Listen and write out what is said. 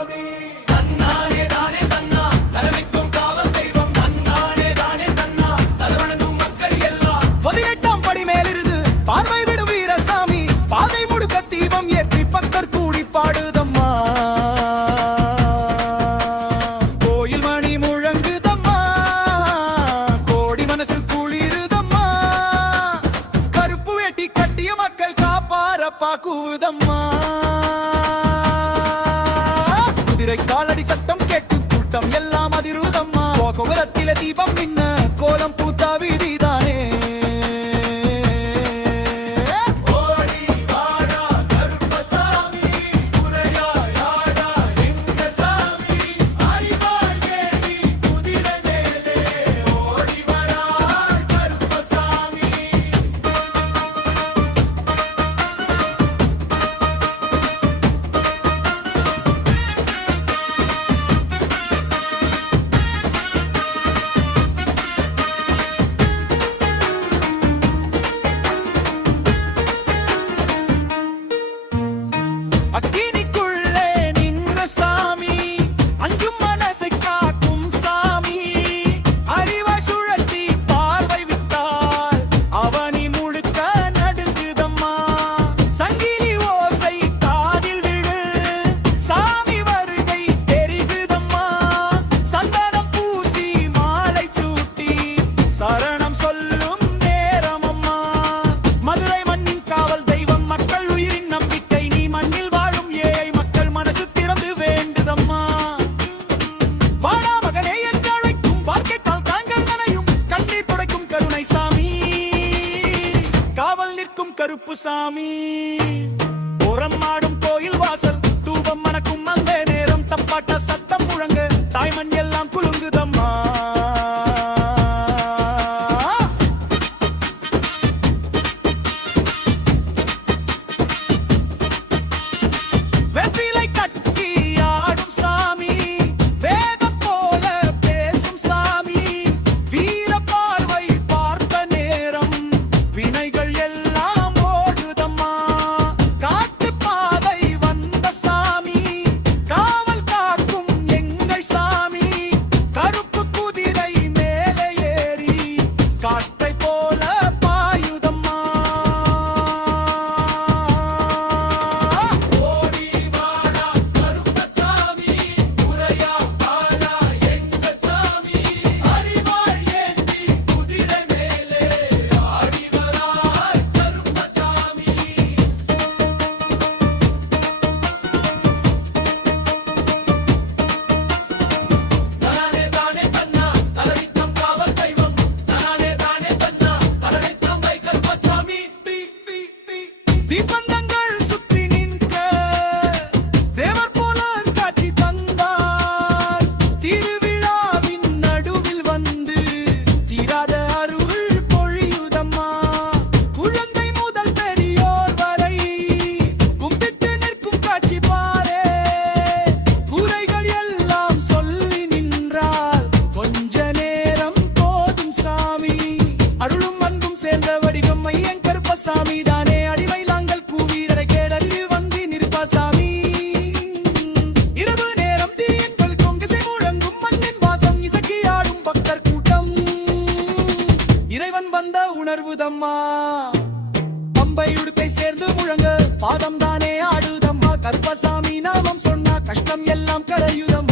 கருப்பசாமி தன்னானே தானே தன்னா தலைமைக்கும் காவல் தெய்வம் தன்னானே தானே தன்னா தலைவணங்கும் மக்கள் எல்லாம் 18ஆம் படி மேலிருந்து பார்வை விடும் வீரசாமி பாதை முடுக்க தீபம் ஏற்றி பக்தர் கூடி பாடுதம்மா கோயில் மணி முழங்குதம்மா கோடி மனசு குளிருதம்மா கருப்பு வேட்டி கட்டிய மக்கள் காப்பாரப்பா கூவுதம்மா காலடி சத்தம் கேட்டு கூட்டம் எல்லாம் அதிருதம்மா கோபுரத்தில தீபம் மின்ன கோலம் பூத்தா வீதிதானே கருப்புசாமி புறமாடும் கோயில் வாசல் தூபம் மணக்கும் அந்த நேரம் தப்பாட்ட சத்தம் முழங்க தாய்மண் எல்லாம் குலுங்குதம்மா வெற்றிலை கட்டி ஆடும் சாமி வேதம் போல பேசும் சாமி வீர பார்வை பார்த்த நேரம் வினைகள் எல்லாம் சாமி தானே அடிமை நாங்கள் கூவீரடை கேடலில் வந்து நிற்பா சாமி இரவு நேரம் தீயங்கள் கொங்கிசை முழங்கும் மண்ணின் வாசம் இசக்கி ஆடும் பக்தர் கூட்டம் இறைவன் வந்த உணர்வுதம்மா பம்பை உடுப்பை சேர்ந்து முழங்க பாதம் தானே ஆடுதம்மா கருப்பசாமி நாமம் சொன்னா கஷ்டம் எல்லாம் கரையுதம்மா